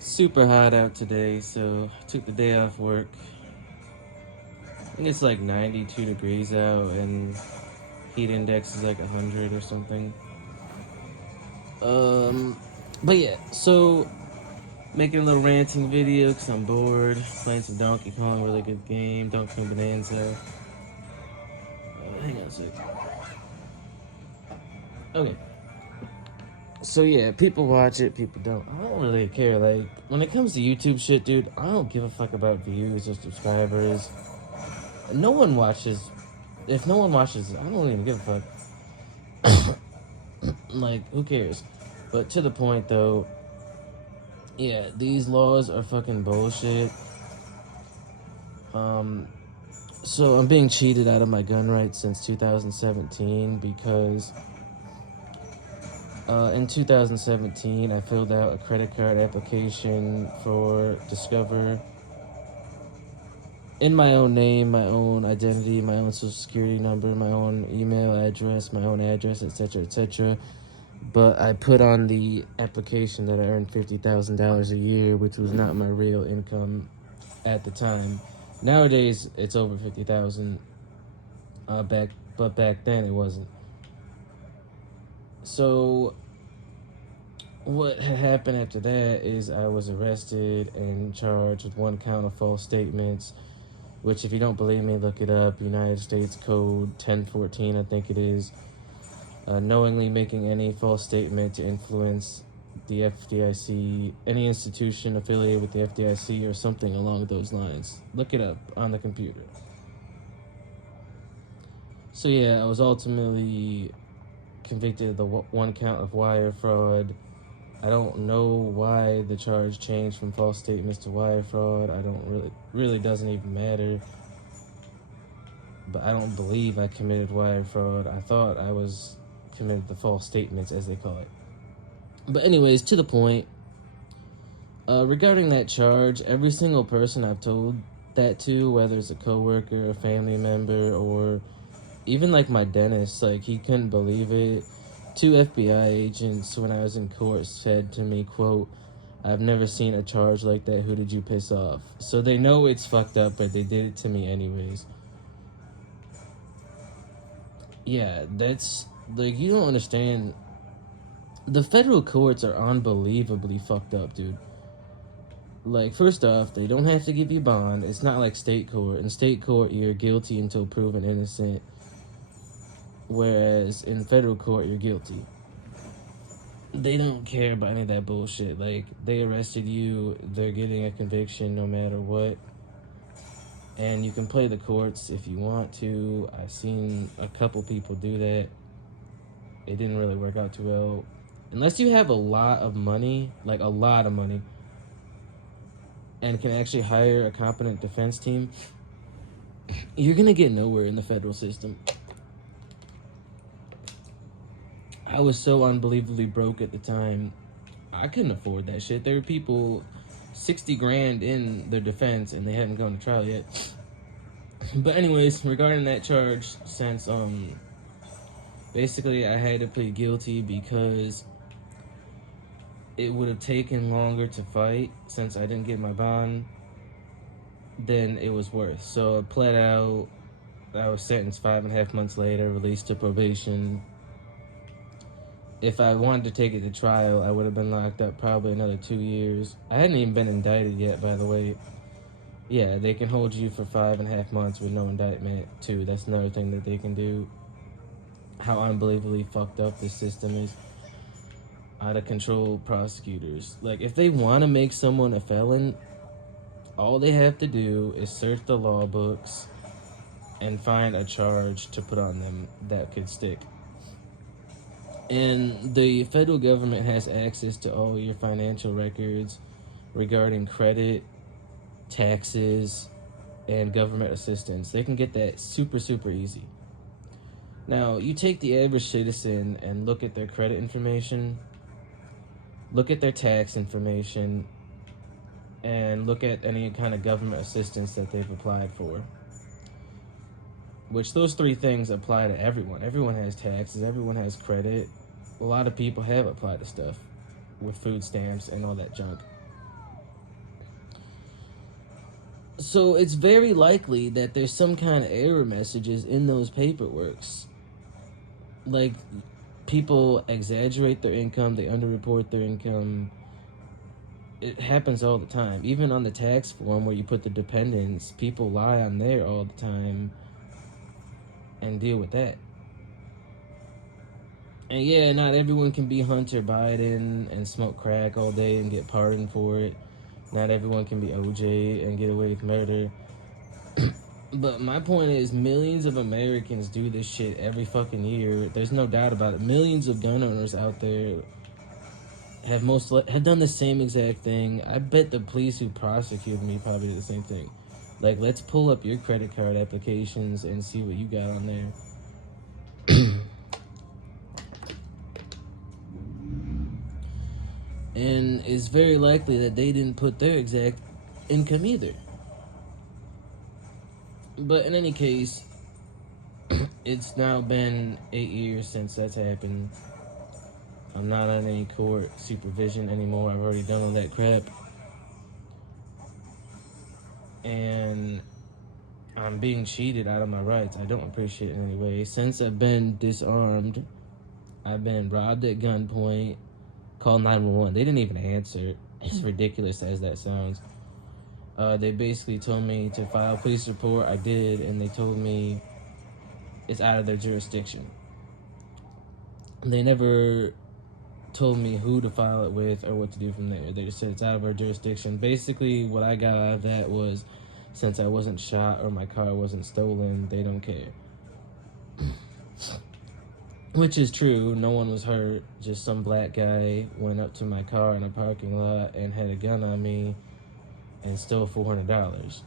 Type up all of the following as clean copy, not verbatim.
Super hot out today, so I took the day off work. I think it's like 92 degrees out, and heat index is like 100 or something. Um, but yeah, so making a little ranting video because I'm bored. Playing some Donkey Kong, really good game. Donkey Kong Bonanza. Hang on a sec. Okay. So yeah, people watch it, people don't. I don't really care. Like, when it comes to YouTube shit, dude, I don't give a fuck about views or subscribers. No one watches. If no one watches, I don't even give a fuck. Like, who cares? But to the point, though, yeah, these laws are fucking bullshit. Um, so I'm being cheated out of my gun rights since 2017 because in 2017 I filled out a credit card application for Discover in my own name, my own identity, my own social security number, my own email address, my own address, etc., etc. But I put on the application that I earned $50,000 a year, which was not my real income at the time. Nowadays, it's over 50,000. But back then it wasn't. So what had happened after that is I was arrested and charged with one count of false statements, which, if you don't believe me, look it up. United States Code 1014, I think it is. Knowingly making any false statement to influence the FDIC, any institution affiliated with the FDIC or something along those lines. Look it up on the computer. So yeah, I was ultimately convicted of the one count of wire fraud. I don't know why the charge changed from false statements to wire fraud. I don't really doesn't even matter. But I don't believe I committed wire fraud. I thought I was committed the false statements, as they call it. But anyways, to the point. Regarding that charge, every single person I've told that to, whether it's a coworker, a family member, or even like my dentist, like, he couldn't believe it. 2 FBI agents, when I was in court, said to me, quote, "I've never seen a charge like that. Who did you piss off?" So they know it's fucked up, but they did it to me anyways. Yeah, that's, like, you don't understand. The federal courts are unbelievably fucked up, dude. Like, first off, they don't have to give you bond. It's not like state court. In state court, you're guilty until proven innocent. Whereas in federal court, you're guilty. They don't care about any of that bullshit. Like, they arrested you, they're getting a conviction no matter what. And you can play the courts if you want to. I've seen a couple people do that. It didn't really work out too well. Unless you have a lot of money, like a lot of money, and can actually hire a competent defense team, you're gonna get nowhere in the federal system. I was so unbelievably broke at the time. I couldn't afford that shit. There were people 60 grand in their defense and they hadn't gone to trial yet. But anyways, regarding that charge, since basically I had to plead guilty because it would have taken longer to fight since I didn't get my bond than it was worth. So I pled out. I was sentenced 5.5 months later, released to probation. If I wanted to take it to trial, I would have been locked up probably another 2 years. I hadn't even been indicted yet, by the way. Yeah, they can hold you for 5.5 months with no indictment, too. That's another thing that they can do. How unbelievably fucked up this system is. Out of control prosecutors. Like, if they want to make someone a felon, all they have to do is search the law books and find a charge to put on them that could stick. And the federal government has access to all your financial records regarding credit, taxes, and government assistance. They can get that super, super easy. Now, you take the average citizen and look at their credit information, look at their tax information, and look at any kind of government assistance that they've applied for. Which, those 3 things apply to everyone. Everyone has taxes, everyone has credit. A lot of people have applied to stuff with food stamps and all that junk. So it's very likely that there's some kind of error messages in those paperworks. Like, people exaggerate their income, they underreport their income. It happens all the time. Even on the tax form where you put the dependents, people lie on there all the time and deal with that. And yeah, not everyone can be Hunter Biden and smoke crack all day and get pardoned for it. Not everyone can be OJ and get away with murder. But my point is, millions of Americans do this shit every fucking year. There's no doubt about it. Millions of gun owners out there have done the same exact thing. I bet the police who prosecuted me probably did the same thing. Like, let's pull up your credit card applications and see what you got on there. And it's very likely that they didn't put their exact income either. But in any case, it's now been 8 years since that's happened. I'm not on any court supervision anymore. I've already done all that crap. And I'm being cheated out of my rights. I don't appreciate it in any way. Since I've been disarmed, I've been robbed at gunpoint, called 911. They didn't even answer. As ridiculous as that sounds. They basically told me to file a police report. I did, and they told me it's out of their jurisdiction. They never told me who to file it with or what to do from there. They just said it's out of our jurisdiction. Basically, what I got out of that was, since I wasn't shot or my car wasn't stolen, they don't care. Which is true. No one was hurt. Just some black guy went up to my car in a parking lot and had a gun on me and stole $400.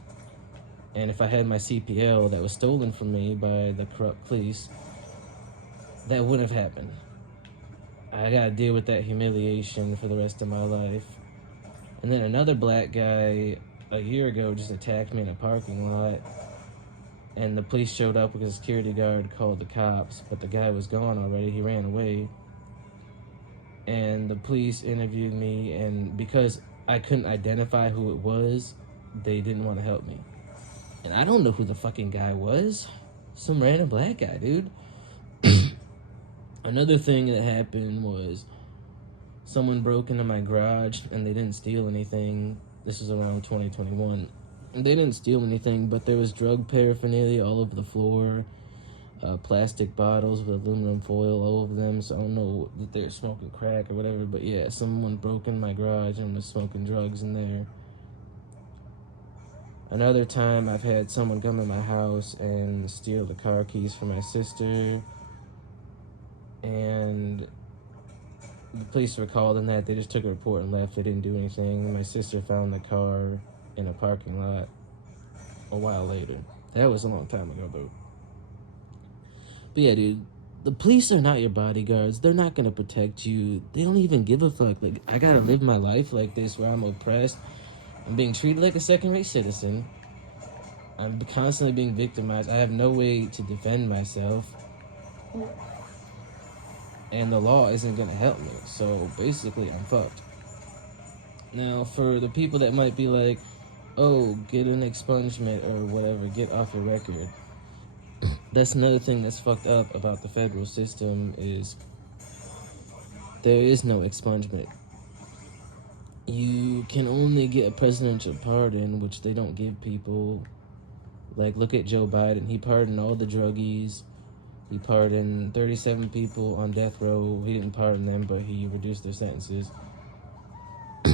And if I had my CPL that was stolen from me by the corrupt police, that wouldn't have happened. I gotta deal with that humiliation for the rest of my life. And then another black guy a year ago just attacked me in a parking lot, and the police showed up because a security guard called the cops, but the guy was gone already. He ran away. And the police interviewed me, and because I couldn't identify who it was, they didn't want to help me. And I don't know who the fucking guy was. Some random black guy, dude. Another thing that happened was someone broke into my garage and they didn't steal anything. This was around 2021. And they didn't steal anything, but there was drug paraphernalia all over the floor. Plastic bottles with aluminum foil all over them, so I don't know that they're smoking crack or whatever, but yeah, someone broke in my garage and was smoking drugs in there. Another time, I've had someone come in my house and steal the car keys from my sister, and the police were called in that. They just took a report and left. They didn't do anything. My sister found the car in a parking lot a while later. That was a long time ago, though. But yeah, dude, the police are not your bodyguards. They're not going to protect you. They don't even give a fuck. Like, I got to live my life like this where I'm oppressed. I'm being treated like a second-rate citizen. I'm constantly being victimized. I have no way to defend myself. And the law isn't going to help me. So, basically, I'm fucked. Now, for the people that might be like, oh, get an expungement or whatever, get off your record. That's another thing that's fucked up about the federal system is there is no expungement. You can only get a presidential pardon, which they don't give people. Like, look at Joe Biden. He pardoned all the druggies. He pardoned 37 people on death row. He didn't pardon them, but he reduced their sentences.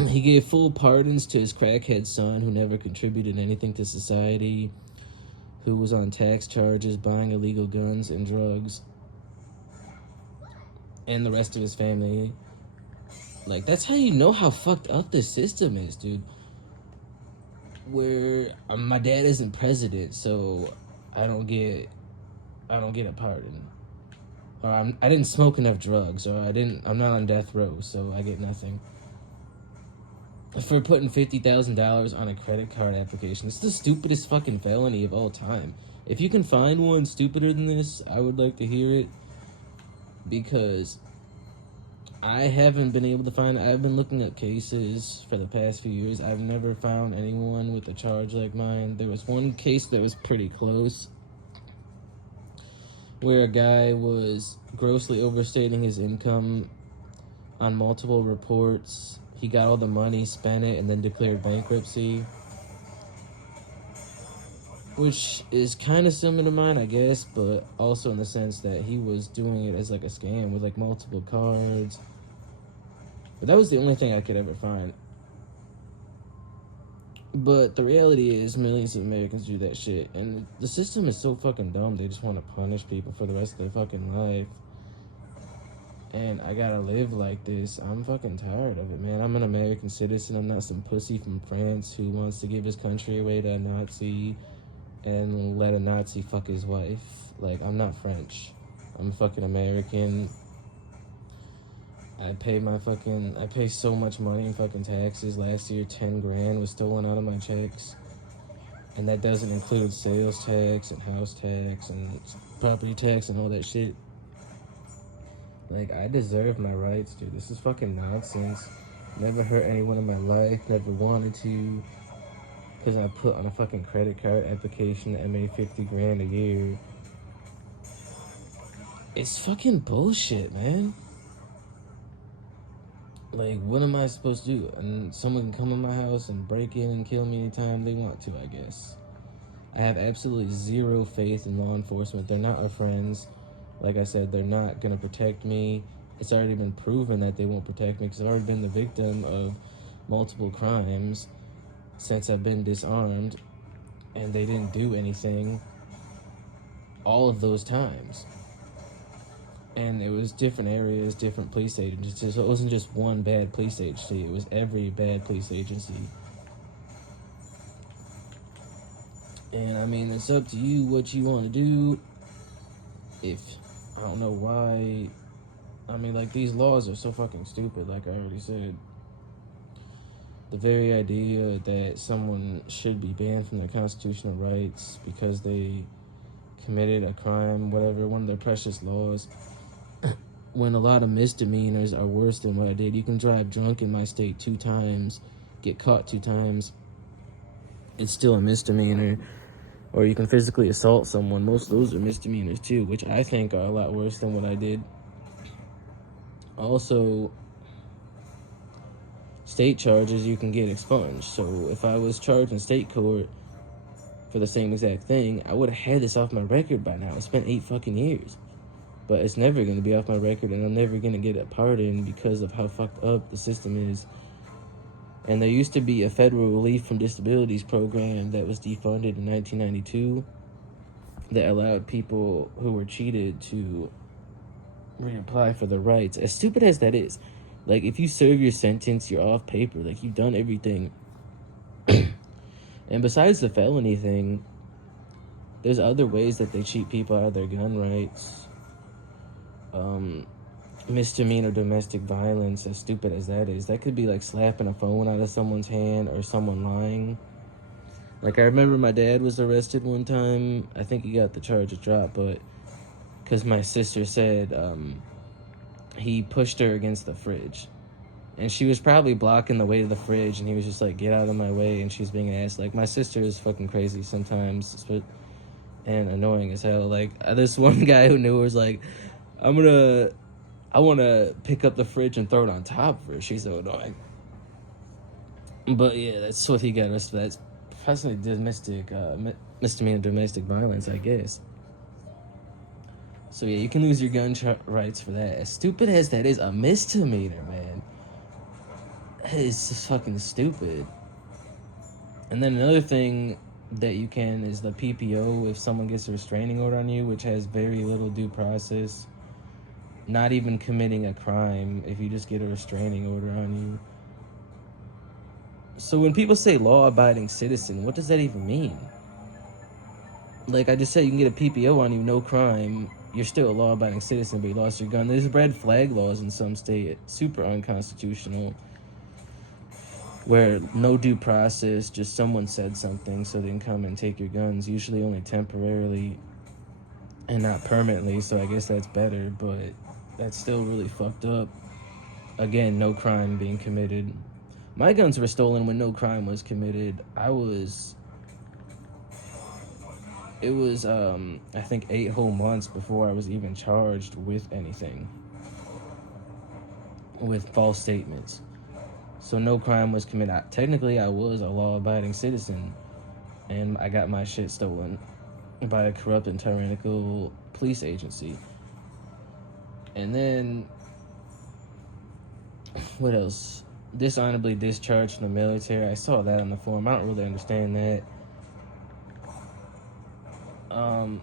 He gave full pardons to his crackhead son who never contributed anything to society, who was on tax charges, buying illegal guns and drugs, and the rest of his family. Like, that's how you know how fucked up this system is, dude. Where my dad isn't president, so I don't get a pardon. Or I didn't smoke enough drugs, or I'm not on death row, so I get nothing. For putting $50,000 on a credit card application. It's the stupidest fucking felony of all time. If you can find one stupider than this, I would like to hear it. Because I haven't been able to find. I've been looking at cases for the past few years. I've never found anyone with a charge like mine. There was one case that was pretty close, where a guy was grossly overstating his income on multiple reports. He got all the money, spent it, and then declared bankruptcy, which is kind of similar to mine, I guess, but also in the sense that he was doing it as like a scam with like multiple cards. But that was the only thing I could ever find. But the reality is, millions of Americans do that shit, and the system is so fucking dumb. They just want to punish people for the rest of their fucking life. And I gotta live like this. I'm fucking tired of it, man. I'm an American citizen. I'm not some pussy from France who wants to give his country away to a Nazi and let a Nazi fuck his wife. Like, I'm not French. I'm fucking American. I pay so much money in fucking taxes. Last year, 10 grand was stolen out of my checks. And that doesn't include sales tax and house tax and property tax and all that shit. Like, I deserve my rights, dude. This is fucking nonsense. Never hurt anyone in my life. Never wanted to. Because I put on a fucking credit card application that I made 50 grand a year. It's fucking bullshit, man. Like, what am I supposed to do? And someone can come in my house and break in and kill me anytime they want to, I guess. I have absolutely zero faith in law enforcement. They're not our friends. Like I said, they're not going to protect me. It's already been proven that they won't protect me because I've already been the victim of multiple crimes since I've been disarmed, and they didn't do anything all of those times. And it was different areas, different police agencies. So it wasn't just one bad police agency. It was every bad police agency. And I mean, it's up to you what you want to do. I don't know why. I mean, like, these laws are so fucking stupid, like I already said. The very idea that someone should be banned from their constitutional rights because they committed a crime, whatever, one of their precious laws, when a lot of misdemeanors are worse than what I did. You can drive drunk in my state 2 times, get caught 2 times, it's still a misdemeanor. Or you can physically assault someone. Most of those are misdemeanors too, which I think are a lot worse than what I did. Also, state charges you can get expunged. So if I was charged in state court for the same exact thing, I would have had this off my record by now. I spent 8 fucking years. But it's never going to be off my record, and I'm never going to get a pardon because of how fucked up the system is. And there used to be a federal relief from disabilities program that was defunded in 1992 that allowed people who were cheated to reapply for their rights. As stupid as that is, like, if you serve your sentence, you're off paper. Like, you've done everything. And besides the felony thing, there's other ways that they cheat people out of their gun rights. Misdemeanor domestic violence, as stupid as that is, that could be like slapping a phone out of someone's hand or someone lying. Like, I remember my dad was arrested one time. I think he got the charges dropped, but because my sister said he pushed her against the fridge, and she was probably blocking the way to the fridge, and he was just like, get out of my way, and she's being asked. Like, my sister is fucking crazy sometimes and annoying as hell. Like, this one guy who knew her was like, I want to pick up the fridge and throw it on top of her. She's so annoying. But yeah, that's what he got arrested for. That's possibly misdemeanor domestic violence, I guess. So yeah, you can lose your gun rights for that. As stupid as that is, a misdemeanor, man. That is just fucking stupid. And then another thing that you can is the PPO if someone gets a restraining order on you, which has very little due process. Not even committing a crime if you just get a restraining order on you. So when people say law-abiding citizen, what does that even mean? Like I just said, you can get a PPO on you, no crime. You're still a law-abiding citizen, but you lost your gun. There's red flag laws in some states, super unconstitutional, where no due process, just someone said something so they can come and take your guns, usually only temporarily and not permanently, so I guess that's better, but that's still really fucked up. again, no crime being committed. My guns were stolen when no crime was committed. It was, I think 8 whole months before I was even charged with anything, with false statements. So no crime was committed. Technically, I was a law-abiding citizen, and I got my shit stolen by a corrupt and tyrannical police agency. And then, what else? Dishonorably discharged from the military. I saw that on the form. I don't really understand that.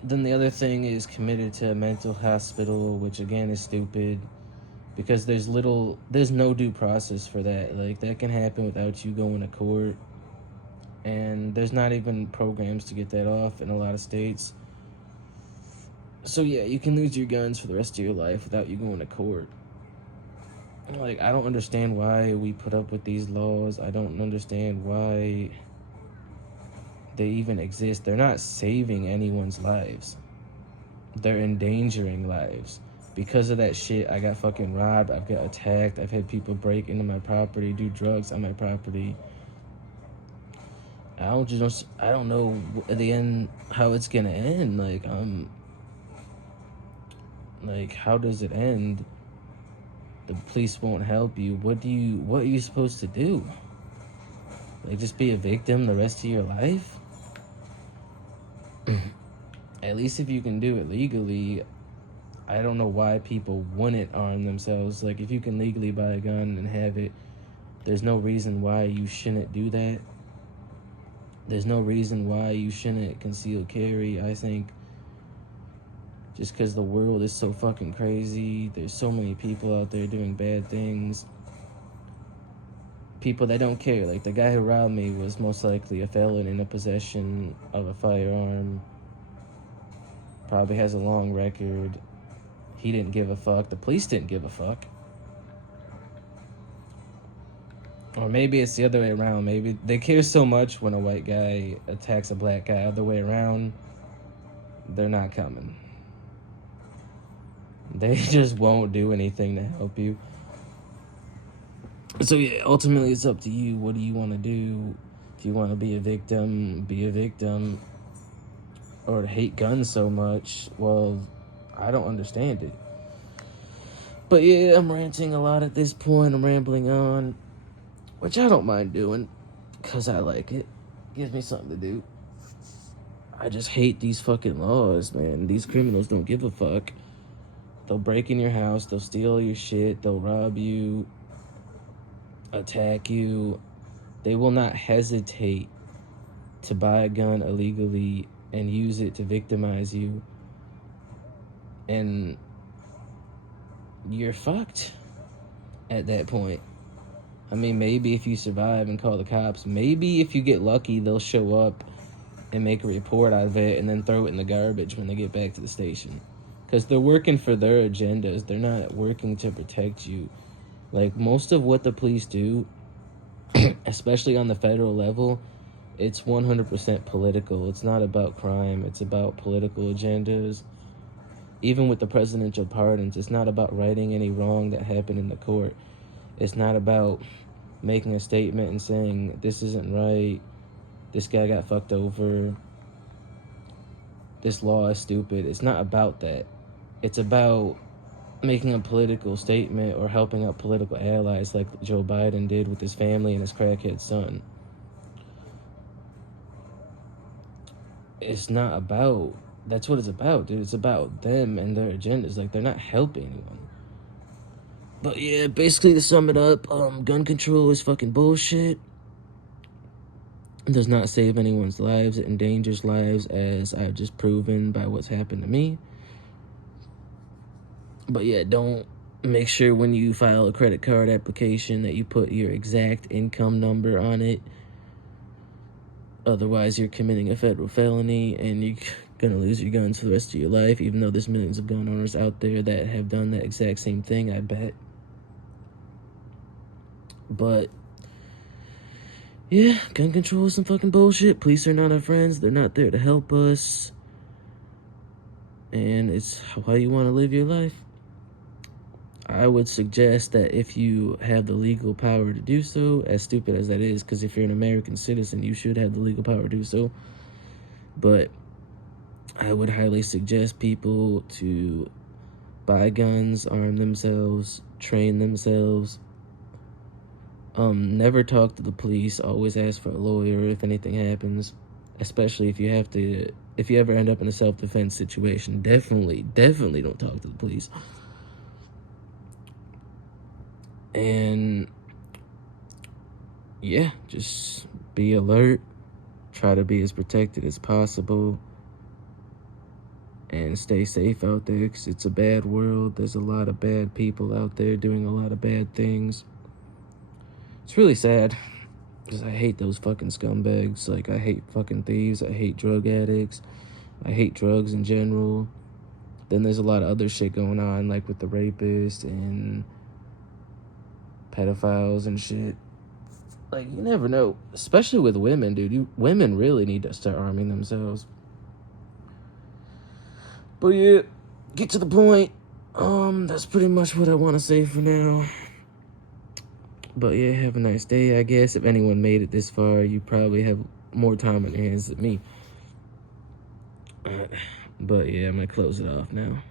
Then the other thing is committed to a mental hospital, which again is stupid, because there's no due process for that. Like, that can happen without you going to court, and there's not even programs to get that off in a lot of states. So yeah, you can lose your guns for the rest of your life without you going to court. Like, I don't understand why we put up with these laws. I don't understand why they even exist. They're not saving anyone's lives. They're endangering lives. Because of that shit, I got fucking robbed. I've got attacked. I've had people break into my property, do drugs on my property. I don't know at the end how it's gonna end. Like, how does it end? The police won't help you. What are you supposed to do? Like, just be a victim the rest of your life? At least if you can do it legally, I don't know why people wouldn't arm themselves. Like, if you can legally buy a gun and have it, there's no reason why you shouldn't do that. There's no reason why you shouldn't conceal carry, I think. Just because the world is so fucking crazy. There's so many people out there doing bad things. People that don't care. Like, the guy who robbed me was most likely a felon in a possession of a firearm. Probably has a long record. He didn't give a fuck. The police didn't give a fuck. Or maybe it's the other way around. Maybe they care so much when a white guy attacks a black guy. Other way around, they're not coming. They just won't do anything to help you. So yeah, ultimately it's up to you. What do you want to do? If you want to be a victim, be a victim. Or to hate guns so much, well, I don't understand it. But yeah, I'm ranting a lot at this point. I'm rambling on, which I don't mind doing, because I like it. Gives me something to do. I just hate these fucking laws, man. These criminals don't give a fuck. They'll break in your house, they'll steal your shit, they'll rob you, attack you. They will not hesitate to buy a gun illegally and use it to victimize you. And you're fucked at that point. I mean, maybe if you survive and call the cops, maybe if you get lucky, they'll show up and make a report out of it and then throw it in the garbage when they get back to the station. Because they're working for their agendas. They're not working to protect you. Like, most of what the police do, especially on the federal level, it's 100% political. It's not about crime. It's about political agendas. Even with the presidential pardons, it's not about righting any wrong that happened in the court. It's not about making a statement and saying, this isn't right, this guy got fucked over, this law is stupid. It's not about that. It's about making a political statement or helping out political allies like Joe Biden did with his family and his crackhead son. It's not about... That's what it's about, dude. It's about them and their agendas. Like, they're not helping anyone. But yeah, basically to sum it up, gun control is fucking bullshit. It does not save anyone's lives. It endangers lives, as I've just proven by what's happened to me. But yeah, don't... Make sure when you file a credit card application that you put your exact income number on it. Otherwise, you're committing a federal felony and you're gonna lose your guns for the rest of your life, even though there's millions of gun owners out there that have done that exact same thing, I bet. But yeah, gun control is some fucking bullshit. Police are not our friends. They're not there to help us. And it's how you want to live your life. I would suggest that if you have the legal power to do so, as stupid as that is, because if you're an American citizen, you should have the legal power to do so. But I would highly suggest people to buy guns, arm themselves, train themselves. Never talk to the police. Always ask for a lawyer if anything happens, especially if you ever end up in a self-defense situation. Definitely don't talk to the police. And yeah, just be alert. Try to be as protected as possible. And stay safe out there, because it's a bad world. There's a lot of bad people out there doing a lot of bad things. It's really sad, because I hate those fucking scumbags. Like, I hate fucking thieves. I hate drug addicts. I hate drugs in general. Then there's a lot of other shit going on, like with the rapists and pedophiles and shit. Like, you never know. Especially with women, dude. Women really need to start arming themselves. But yeah, get to the point. That's pretty much what I want to say for now. But yeah, have a nice day, I guess. If anyone made it this far, you probably have more time on your hands than me. But yeah, I'm gonna close it off now.